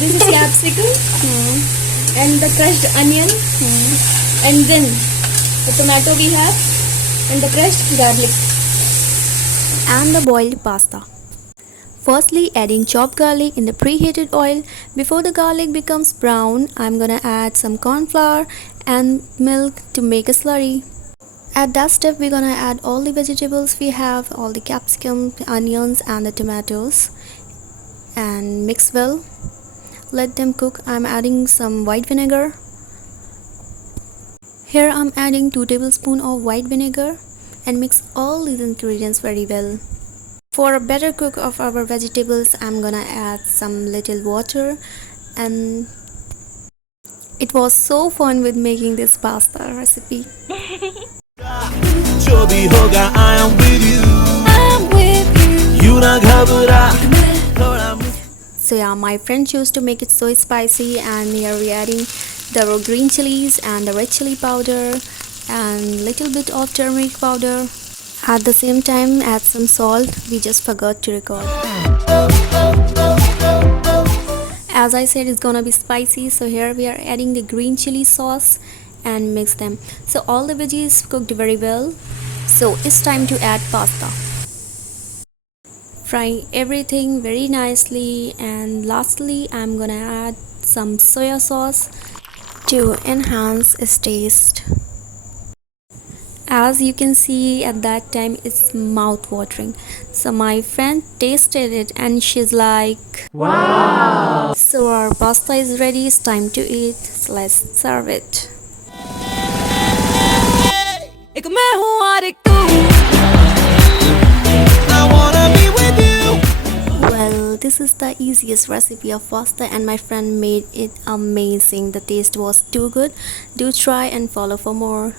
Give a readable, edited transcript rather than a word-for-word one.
this is capsicum and the crushed onion and then the tomato we have and the crushed garlic and the boiled pasta. Firstly, adding chopped garlic in the preheated oil. Before the garlic becomes brown, I'm gonna add some corn flour and milk to make a slurry. At that step, we're gonna add all the vegetables we have, all the capsicum, the onions and the tomatoes, and mix well. Let them cook. I'm adding some white vinegar. Here I'm adding 2 tablespoons of white vinegar and mix all these ingredients very well. For a better cook of our vegetables, I'm gonna add some little water, and it was so fun with making this pasta recipe. So yeah, my friend chose to make it so spicy, and here we are adding the green chilies and the red chili powder and little bit of turmeric powder. At the same time, add some salt. We just forgot to record. As I said, it's gonna be spicy, so here we are adding the green chili sauce and mix them. So all the veggies cooked very well. So it's time to add pasta. Frying everything very nicely, and lastly I'm gonna add some soya sauce to enhance its taste. As you can see, at that time it's mouth watering. So my friend tasted it and she's like, wow! So our pasta is ready. It's time to eat. So let's serve it. Well, this is the easiest recipe of pasta and my friend made it amazing. The taste was too good. Do try and follow for more.